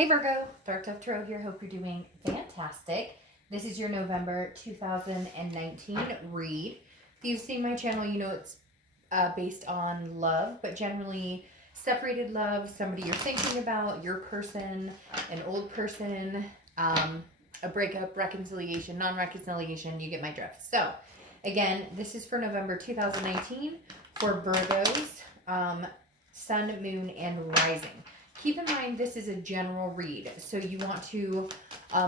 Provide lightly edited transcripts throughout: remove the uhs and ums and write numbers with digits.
Hey Virgo, Dark Dove Tarot here. Hope you're doing fantastic. This is your November 2019 read. If you've seen my channel, you know it's based on love, but generally separated love, somebody you're thinking about, your person, an old person, a breakup, reconciliation, non-reconciliation, you get my drift. So again, this is for November 2019 for Virgos, Sun, Moon, and Rising. Keep in mind, this is a general read, so you want to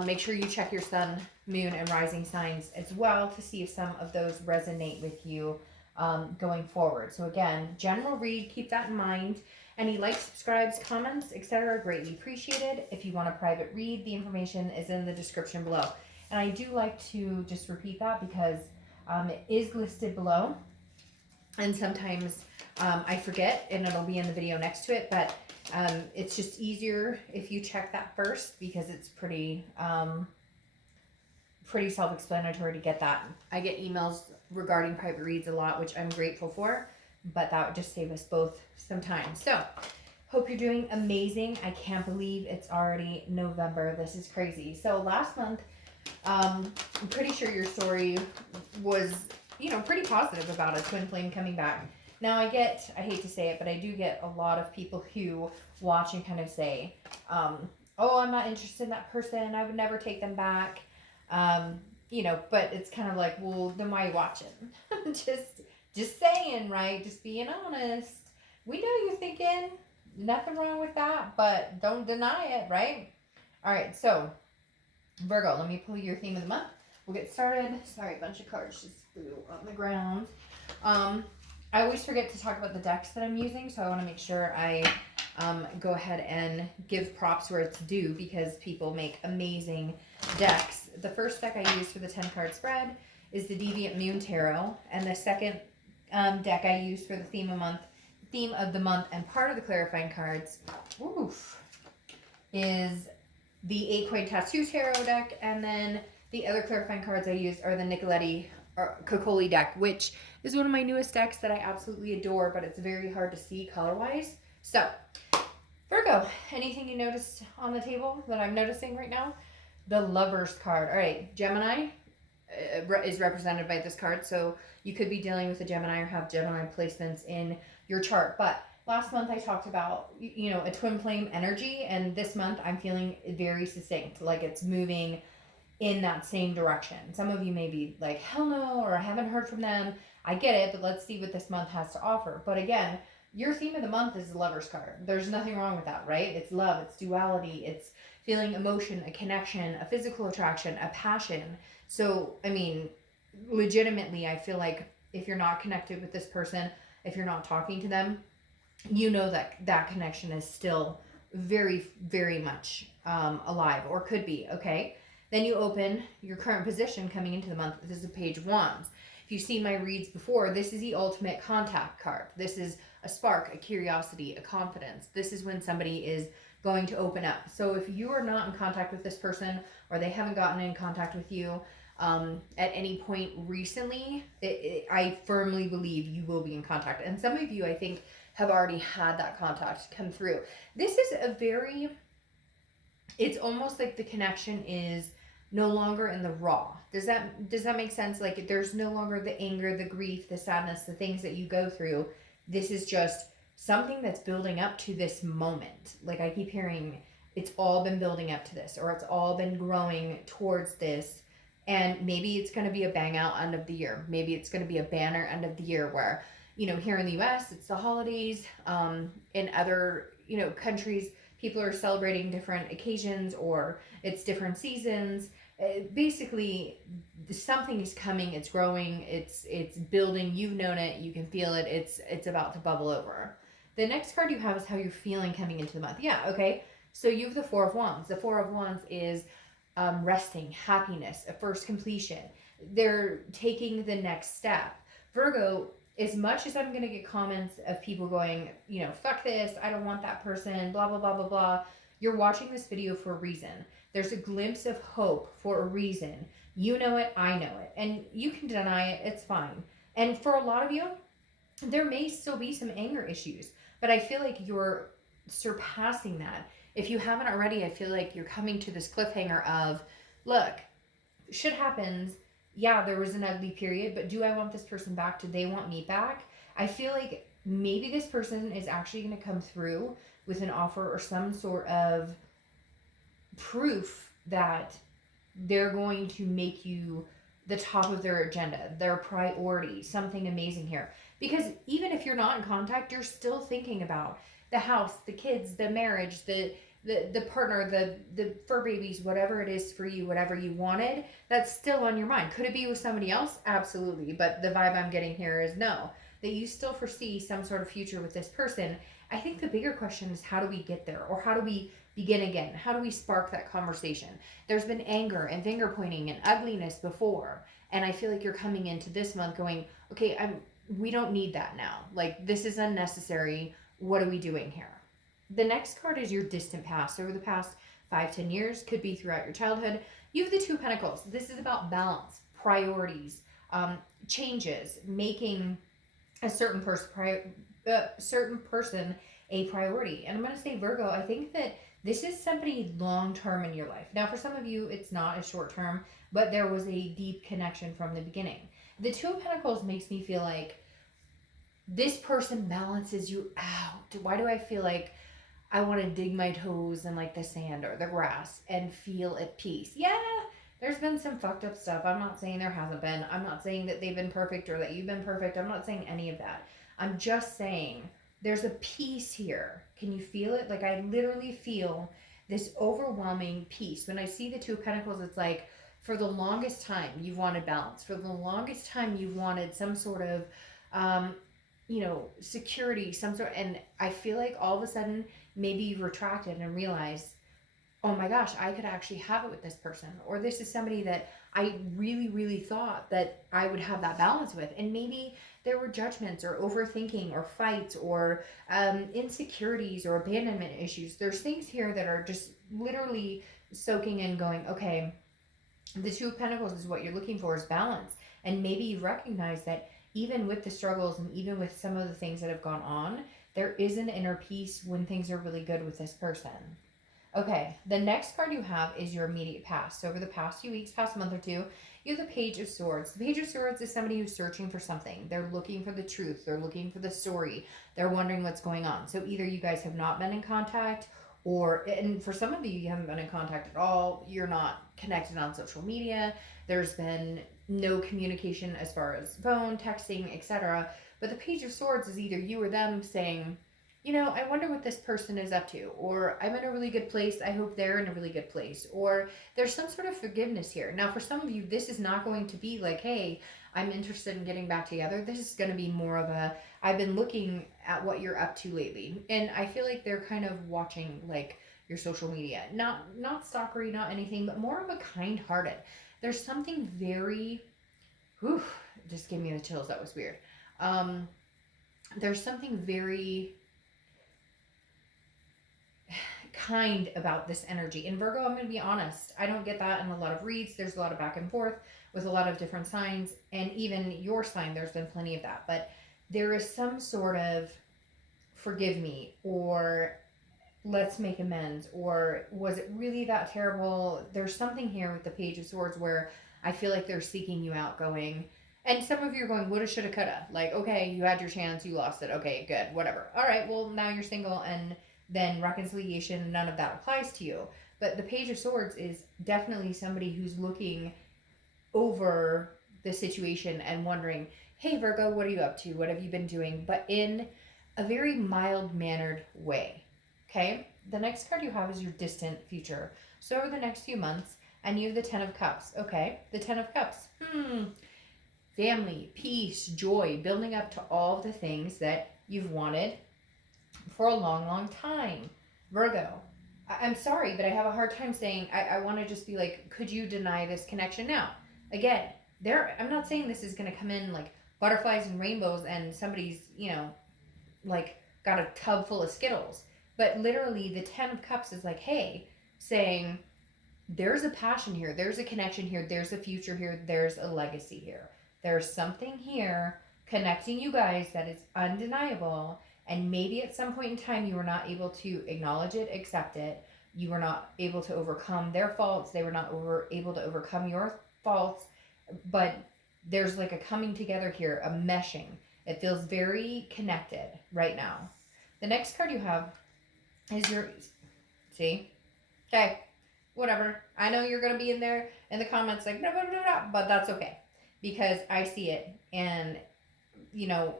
make sure you check your sun, moon, and rising signs as well to see if some of those resonate with you going forward. So again, general read, keep that in mind. Any likes, subscribes, comments, etc. greatly appreciated. If you want a private read, the information is in the description below. And I do like to just repeat that because it is listed below, and sometimes I forget, and it'll be in the video next to it, but it's just easier if you check that first because it's pretty self-explanatory to get that. I get emails regarding private reads a lot, which I'm grateful for, but that would just save us both some time. So, hope you're doing amazing. I can't believe it's already November. This is crazy. So last month, I'm pretty sure your story was, pretty positive about a twin flame coming back. Now I hate to say it, but I do get a lot of people who watch and kind of say, oh, I'm not interested in that person. I would never take them back. But it's kind of like, well, then why are you watching? just saying, right? Just being honest. We know you're thinking, nothing wrong with that, but don't deny it, right? All right, so Virgo, let me pull your theme of the month. We'll get started. Sorry, a bunch of cards just flew on the ground. I always forget to talk about the decks that I'm using, so I want to make sure I go ahead and give props where it's due because people make amazing decks. The first deck I use for the 10-card spread is the Deviant Moon Tarot, and the second deck I use for the theme of the month, and part of the clarifying cards, is the 8-Coin Tattoo Tarot deck, and then the other clarifying cards I use are the Nicoletti or Cocoli deck, which is one of my newest decks that I absolutely adore, but it's very hard to see color-wise. So, Virgo, anything you noticed on the table that I'm noticing right now? The Lovers card. All right, Gemini is represented by this card, so you could be dealing with a Gemini or have Gemini placements in your chart. But last month I talked about, a twin flame energy, and this month I'm feeling very succinct, like it's moving in that same direction. Some of you may be like, hell no, or I haven't heard from them. I get it, but let's see what this month has to offer. But again, your theme of the month is the Lover's card. There's nothing wrong with that, right? It's love, it's duality, it's feeling emotion, a connection, a physical attraction, a passion. So, legitimately, I feel like if you're not connected with this person, if you're not talking to them, you know that connection is still very, very much alive, or could be, okay? Then you open your current position coming into the month. This is the Page of Wands. If you've seen my reads before, this is the ultimate contact card. This is a spark, a curiosity, a confidence. This is when somebody is going to open up. So if you are not in contact with this person, or they haven't gotten in contact with you at any point recently, I firmly believe you will be in contact. And some of you, I think, have already had that contact come through. This is it's almost like the connection is no longer in the raw. Does that make sense? Like there's no longer the anger, the grief, the sadness, the things that you go through. This is just something that's building up to this moment. Like I keep hearing, it's all been building up to this, or it's all been growing towards this. And maybe it's going to be a bang out end of the year. Maybe it's going to be a banner end of the year where, here in the US, it's the holidays. In other, countries, people are celebrating different occasions, or it's different seasons. Basically, something is coming, it's growing, it's building, you've known it, you can feel it, it's about to bubble over. The next card you have is how you're feeling coming into the month. Yeah, okay. So you have the Four of Wands. The Four of Wands is resting, happiness, a first completion. They're taking the next step. Virgo, as much as I'm going to get comments of people going, fuck this, I don't want that person, blah, blah, blah, blah, blah. You're watching this video for a reason. There's a glimpse of hope for a reason. You know it, I know it. And you can deny it, it's fine. And for a lot of you, there may still be some anger issues, but I feel like you're surpassing that. If you haven't already, I feel like you're coming to this cliffhanger of, look, shit happens. Yeah, there was an ugly period, but do I want this person back? Do they want me back? I feel like maybe this person is actually going to come through with an offer or some sort of proof that they're going to make you the top of their agenda, their priority, something amazing here. Because even if you're not in contact, you're still thinking about the house, the kids, the marriage, the partner, the fur babies, whatever it is for you, whatever you wanted, that's still on your mind. Could it be with somebody else? Absolutely. But the vibe I'm getting here is no, that you still foresee some sort of future with this person. I think the bigger question is, how do we get there? Or how do we begin again? How do we spark that conversation? There's been anger and finger pointing and ugliness before. And I feel like you're coming into this month going, okay, we don't need that now. Like, this is unnecessary. What are we doing here? The next card is your distant past. Over the past 5-10 years, could be throughout your childhood. You have the Two of Pentacles. This is about balance, priorities, changes, making a certain person a priority. And I'm going to say, Virgo, I think that this is somebody long term in your life. Now, for some of you, it's not as short term, but there was a deep connection from the beginning. The Two of Pentacles makes me feel like this person balances you out. Why do I feel like I want to dig my toes in like the sand or the grass and feel at peace? Yeah, there's been some fucked up stuff. I'm not saying there hasn't been. I'm not saying that they've been perfect or that you've been perfect. I'm not saying any of that. I'm just saying there's a peace here. Can you feel it? Like, I literally feel this overwhelming peace. When I see the Two of Pentacles, it's like, for the longest time, you've wanted balance. For the longest time, you've wanted some sort of, security, some sort. And I feel like all of a sudden, maybe you've retracted and realized, oh my gosh, I could actually have it with this person. Or this is somebody that I really, really thought that I would have that balance with. And maybe there were judgments or overthinking or fights or insecurities or abandonment issues. There's things here that are just literally soaking in, going, okay, the Two of Pentacles is what you're looking for, is balance. And maybe you recognize that even with the struggles and even with some of the things that have gone on, there is an inner peace when things are really good with this person. Okay, the next card you have is your immediate past. So over the past few weeks, past month or two, you have the Page of Swords. The Page of Swords is somebody who's searching for something. They're looking for the truth. They're looking for the story. They're wondering what's going on. So either you guys have not been in contact, or, and for some of you, you haven't been in contact at all. You're not connected on social media. There's been no communication as far as phone, texting, etc. But the Page of Swords is either you or them saying, I wonder what this person is up to, or I'm in a really good place. I hope they're in a really good place, or there's some sort of forgiveness here. Now, for some of you, this is not going to be like, hey, I'm interested in getting back together. This is going to be more of a, I've been looking at what you're up to lately. And I feel like they're kind of watching like your social media, not stalkery, not anything, but more of a kind-hearted. There's something very, just gave me the chills. That was weird. There's something very kind about this energy. In Virgo, I'm going to be honest, I don't get that in a lot of reads. There's a lot of back and forth with a lot of different signs, and even your sign, there's been plenty of that. But there is some sort of forgive me, or let's make amends, or was it really that terrible? There's something here with the Page of Swords where I feel like they're seeking you out, going, and some of you are going, woulda, shoulda, coulda. Like, okay, you had your chance, you lost it. Okay, good, whatever. All right, well, now you're single, and then reconciliation, none of that applies to you. But the Page of Swords is definitely somebody who's looking over the situation and wondering, hey, Virgo, what are you up to? What have you been doing? But in a very mild-mannered way, okay? The next card you have is your distant future. So over the next few months, and you have the Ten of Cups, okay? The Ten of Cups, family, peace, joy, building up to all the things that you've wanted for a long, long time. Virgo, I'm sorry, but I have a hard time saying, I want to just be like, could you deny this connection now? Again, I'm not saying this is going to come in like butterflies and rainbows and somebody's, like got a tub full of Skittles. But literally the Ten of Cups is like, hey, saying there's a passion here, there's a connection here, there's a future here, there's a legacy here. There's something here connecting you guys that is undeniable. And maybe at some point in time, you were not able to acknowledge it, accept it. You were not able to overcome their faults. They were not able to overcome your faults. But there's like a coming together here, a meshing. It feels very connected right now. The next card you have is your, see? Okay, whatever. I know you're going to be in there in the comments like, blah, blah, blah, blah, but that's okay because I see it. And, you know,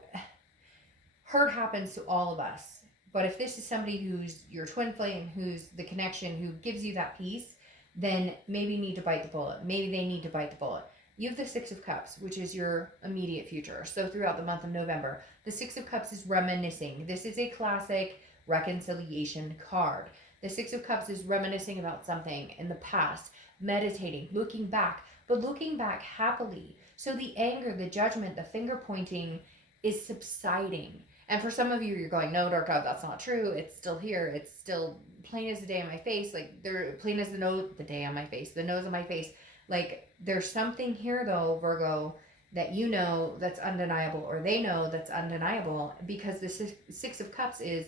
hurt happens to all of us. But if this is somebody who's your twin flame, who's the connection, who gives you that peace, then maybe you need to bite the bullet. Maybe they need to bite the bullet. You have the Six of Cups, which is your immediate future. So throughout the month of November, the Six of Cups is reminiscing. This is a classic reconciliation card. The Six of Cups is reminiscing about something in the past, meditating, looking back, but looking back happily. So the anger, the judgment, the finger pointing is subsiding. And for some of you, you're going, no, Dark God, that's not true. It's still here. It's still plain as the day on my face. Like, they're plain as the nose, the day on my face, the nose on my face. Like, there's something here, though, Virgo, that you know that's undeniable, or they know that's undeniable, because the Six of Cups is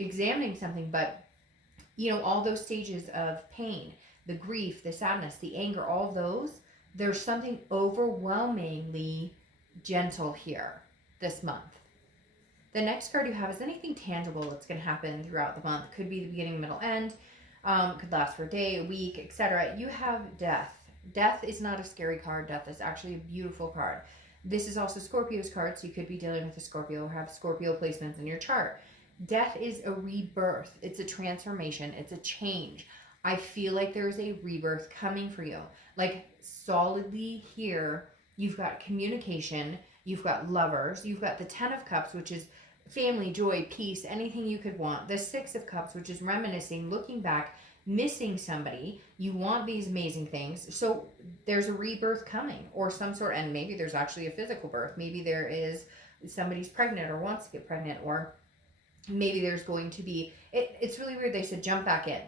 examining something, but, you know, all those stages of pain, the grief, the sadness, the anger, all those, there's something overwhelmingly gentle here this month. The next card you have is anything tangible that's going to happen throughout the month. Could be the beginning, middle, end. Could last for a day, a week, etc. You have death. Death is not a scary card. Death is actually a beautiful card. This is also Scorpio's card, so you could be dealing with a Scorpio or have Scorpio placements in your chart. Death is a rebirth. It's a transformation. It's a change. I feel like there's a rebirth coming for you. Like, solidly here, you've got communication, you've got lovers, you've got the Ten of Cups, which is family, joy, peace, anything you could want. The Six of Cups, which is reminiscing, looking back, missing somebody. You want these amazing things. So there's a rebirth coming, or some sort, and maybe there's actually a physical birth. Maybe there is somebody's pregnant or wants to get pregnant, or maybe there's going to be, it's really weird. They said jump back in.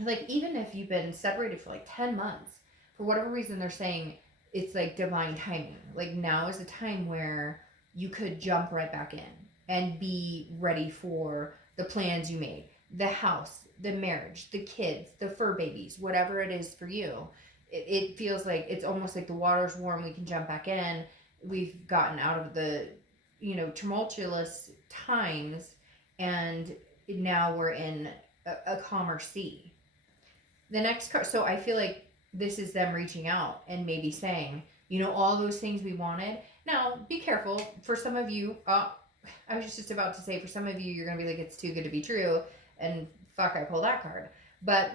Like, even if you've been separated for like 10 months, for whatever reason, they're saying it's like divine timing. Like, now is the time where you could jump right back in and be ready for the plans you made, the house, the marriage, the kids, the fur babies, whatever it is for you. It feels like it's almost like the water's warm. We can jump back in. We've gotten out of the, you know, tumultuous times, and now we're in a calmer sea. The next card, so I feel like this is them reaching out and maybe saying, you know, all those things we wanted. Now, be careful. For some of you, I was just about to say, for some of you, you're going to be like, it's too good to be true. And fuck, I pulled that card. But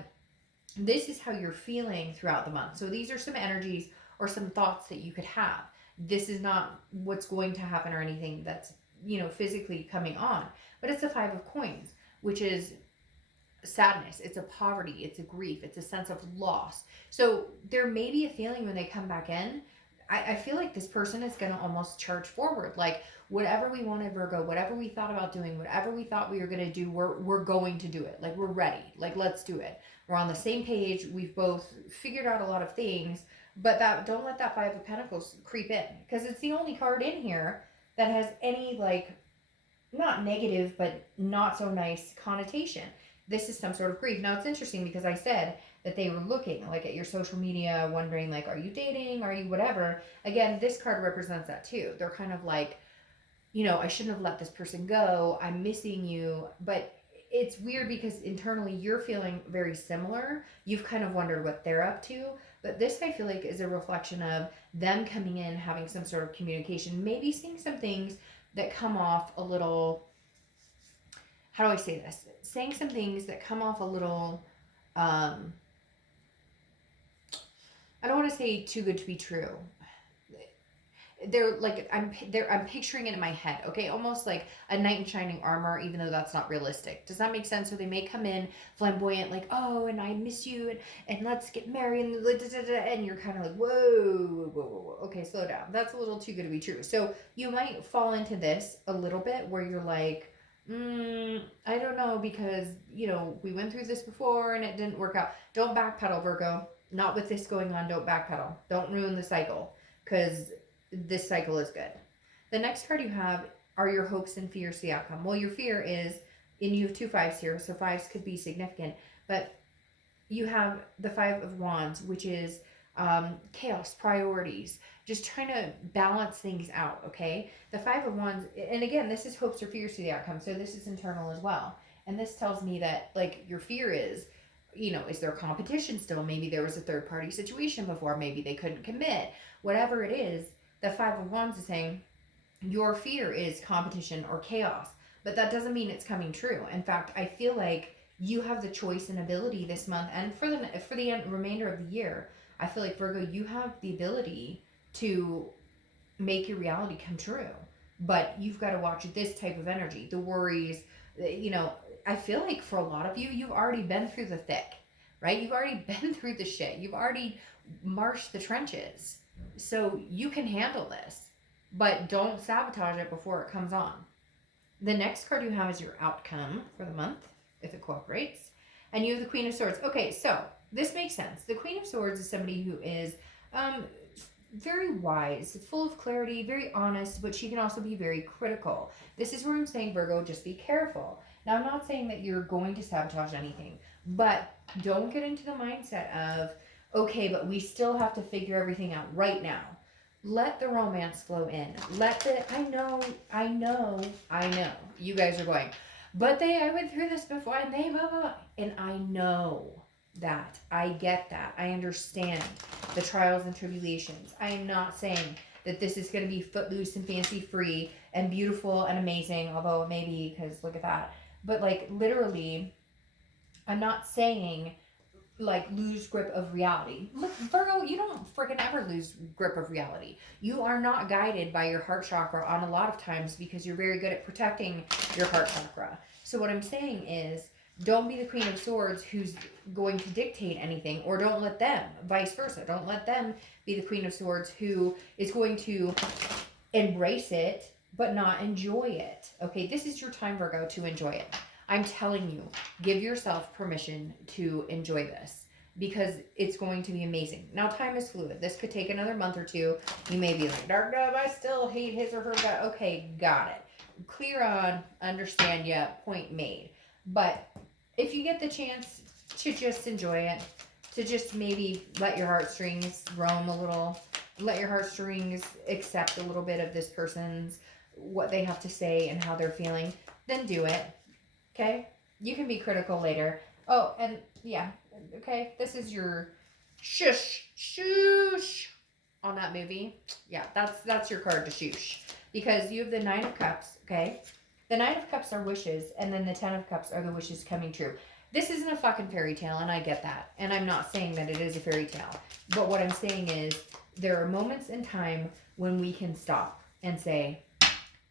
this is how you're feeling throughout the month. So these are some energies or some thoughts that you could have. This is not what's going to happen or anything that's, you know, physically coming on. But it's a Five of Coins, which is sadness, it's a poverty, it's a grief, it's a sense of loss. So there may be a feeling when they come back in, I feel like this person is going to almost charge forward. Like, whatever we wanted, Virgo, whatever we thought about doing, whatever we thought we were going to do, we're going to do it. Like, we're ready. Like, let's do it. We're on the same page. We've both figured out a lot of things, but don't let that Five of Pentacles creep in, because it's the only card in here that has any, like, not negative, but not so nice connotation. This is some sort of grief. Now, it's interesting because I said that they were looking, like, at your social media, wondering, like, are you dating? Are you whatever? Again, this card represents that too. They're kind of like, you know, I shouldn't have let this person go. I'm missing you. But it's weird because internally you're feeling very similar. You've kind of wondered what they're up to. But this, I feel like, is a reflection of them coming in, having some sort of communication, maybe seeing some things that come off a little, how do I say this? Saying some things that come off a little, I don't want to say too good to be true. They're like, I'm picturing it in my head, okay? Almost like a knight in shining armor, even though that's not realistic. Does that make sense? So they may come in flamboyant, like, oh, and I miss you, and let's get married, and you're kind of like, whoa, okay, slow down. That's a little too good to be true. So you might fall into this a little bit where you're like, I don't know, because, you know, we went through this before and it didn't work out. Don't backpedal, Virgo. Not with this going on. Don't backpedal. Don't ruin the cycle, because this cycle is good. The next card you have are your hopes and fears the outcome? Well, your fear is, and you have 2 5s here, so 5s could be significant, but you have the 5 of Wands, which is chaos, priorities, just trying to balance things out, okay? The 5 of Wands, and again, this is hopes or fears to the outcome, so this is internal as well. And this tells me that, like, your fear is, you know, is there competition still? Maybe there was a third party situation before, maybe they couldn't commit. Whatever it is, the 5 of Wands is saying your fear is competition or chaos, but that doesn't mean it's coming true. In fact, I feel like you have the choice and ability this month and for the remainder of the year. I feel like, Virgo, you have the ability to make your reality come true, but you've got to watch this type of energy, the worries, you know. I feel like for a lot of you, you've already been through the thick, right? You've already been through the shit. You've already marched the trenches, so you can handle this, but don't sabotage it before it comes on. The next card you have is your outcome for the month, if it cooperates. And you have the Queen of Swords. Okay, so this makes sense. The Queen of Swords is somebody who is very wise, full of clarity, very honest, but she can also be very critical. This is where I'm saying, Virgo, just be careful. Now, I'm not saying that you're going to sabotage anything, but don't get into the mindset of, okay, but we still have to figure everything out right now. Let the romance flow in. I know, you guys are going, but I went through this before and they, blah, blah, blah. And I know that. I get that. I understand the trials and tribulations. I am not saying that this is going to be footloose and fancy free and beautiful and amazing, although it may be, because look at that. But like, literally, I'm not saying like lose grip of reality. Look, Virgo, you don't freaking ever lose grip of reality. You are not guided by your heart chakra on a lot of times because you're very good at protecting your heart chakra. So what I'm saying is, don't be the Queen of Swords who's going to dictate anything, or don't let them, vice versa. Don't let them be the Queen of Swords who is going to embrace it but not enjoy it. Okay, this is your time, Virgo, to enjoy it. I'm telling you, give yourself permission to enjoy this because it's going to be amazing. Now, time is fluid. This could take another month or two. You may be like, Dark Dove, I still hate his or her guy. Okay, got it. Clear on, understand ya, point made. But if you get the chance to just enjoy it, to just maybe let your heartstrings roam a little, let your heartstrings accept a little bit of this person's, what they have to say and how they're feeling, then do it. Okay? You can be critical later. Oh, and yeah, okay, this is your shush on that movie. Yeah, that's your card to shush. Because you have the 9 of Cups, okay? The 9 of Cups are wishes, and then the 10 of Cups are the wishes coming true. This isn't a fucking fairy tale, and I get that. And I'm not saying that it is a fairy tale. But what I'm saying is, there are moments in time when we can stop and say,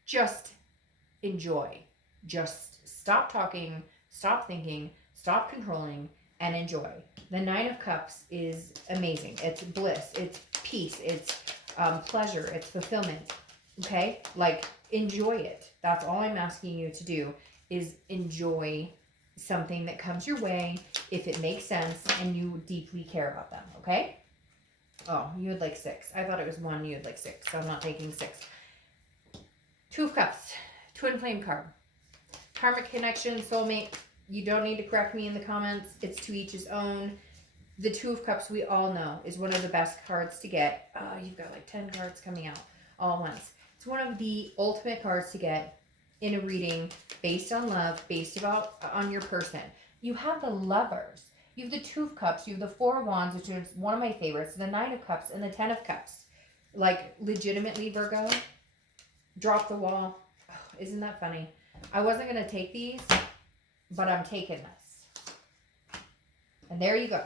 just enjoy. Just stop talking, stop thinking, stop controlling, and enjoy. The 9 of Cups is amazing. It's bliss, it's peace, it's pleasure, it's fulfillment. Okay? Like, enjoy it. That's all I'm asking you to do, is enjoy something that comes your way if it makes sense and you deeply care about them. Okay? Oh, you had like 6. I thought it was 1. You had like 6. So I'm not taking 6. 2 of Cups. Twin flame card. Karmic connection, soulmate. You don't need to correct me in the comments. It's to each his own. The 2 of Cups, we all know, is one of the best cards to get. You've got like 10 cards coming out all at once. It's one of the ultimate cards to get in a reading based on love, based on your person. You have the Lovers. You have the 2 of Cups. You have the 4 of Wands, which is one of my favorites. The 9 of Cups and the 10 of Cups. Like, legitimately, Virgo, drop the wall. Oh, isn't that funny? I wasn't going to take these, but I'm taking this. And there you go.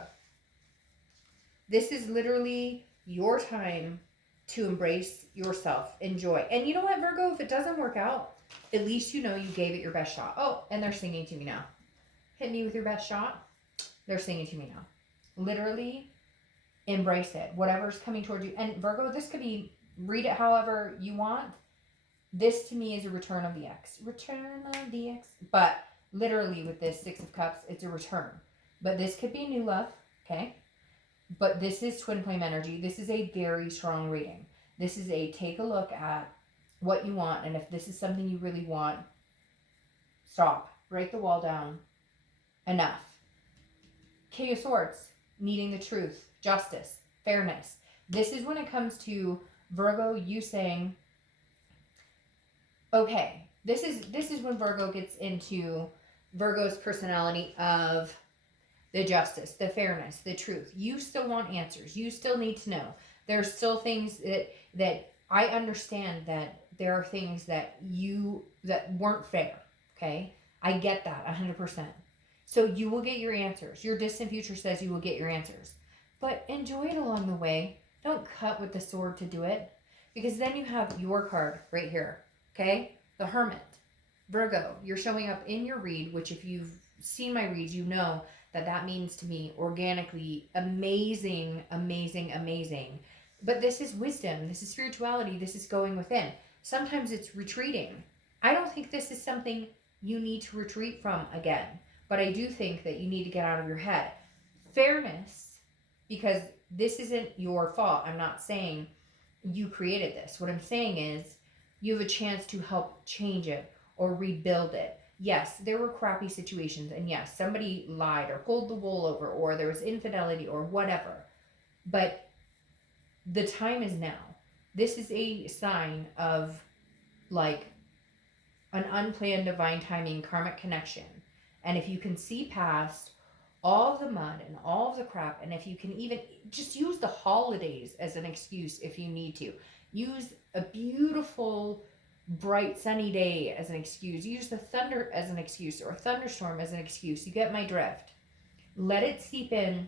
This is literally your time to embrace yourself. Enjoy. And you know what, Virgo? If it doesn't work out, at least you know you gave it your best shot. Oh, and they're singing to me now. Hit me with your best shot. They're singing to me now. Literally embrace it. Whatever's coming towards you. And Virgo, this could be, read it however you want. This to me is a return of the ex. Return of the ex. But literally with this 6 of Cups, it's a return. But this could be new love. Okay? But this is twin flame energy. This is a very strong reading. This is a take a look at what you want. And if this is something you really want, stop. Write the wall down. Enough. King of Swords, needing the truth, justice, fairness. This is when it comes to Virgo, you saying, okay, this is when Virgo gets into Virgo's personality of the justice, the fairness, the truth. You still want answers. You still need to know. There's still things that I understand that there are things that weren't fair. Okay, I get that 100%. So you will get your answers. Your distant future says you will get your answers, but enjoy it along the way. Don't cut with the sword to do it, because then you have your card right here. Okay, the Hermit. Virgo, you're showing up in your read, which if you've seen my reads, you know that means to me organically amazing, amazing, amazing. But this is wisdom. This is spirituality. This is going within. Sometimes it's retreating. I don't think this is something you need to retreat from again. But I do think that you need to get out of your head. Fairness, because this isn't your fault. I'm not saying you created this. What I'm saying is you have a chance to help change it or rebuild it. Yes, there were crappy situations, and yes, somebody lied or pulled the wool over, or there was infidelity or whatever. But the time is now. This is a sign of like an unplanned divine timing karmic connection. And if you can see past all of the mud and all of the crap, and if you can even just use the holidays as an excuse if you need to, use a beautiful bright sunny day as an excuse, use the thunder as an excuse, or a thunderstorm as an excuse. You get my drift. Let it seep in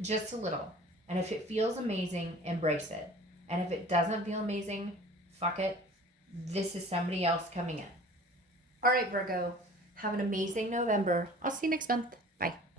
just a little, and if it feels amazing, embrace it. And if it doesn't feel amazing, fuck it. This is somebody else coming in. All right, Virgo, have an amazing November. I'll see you next month.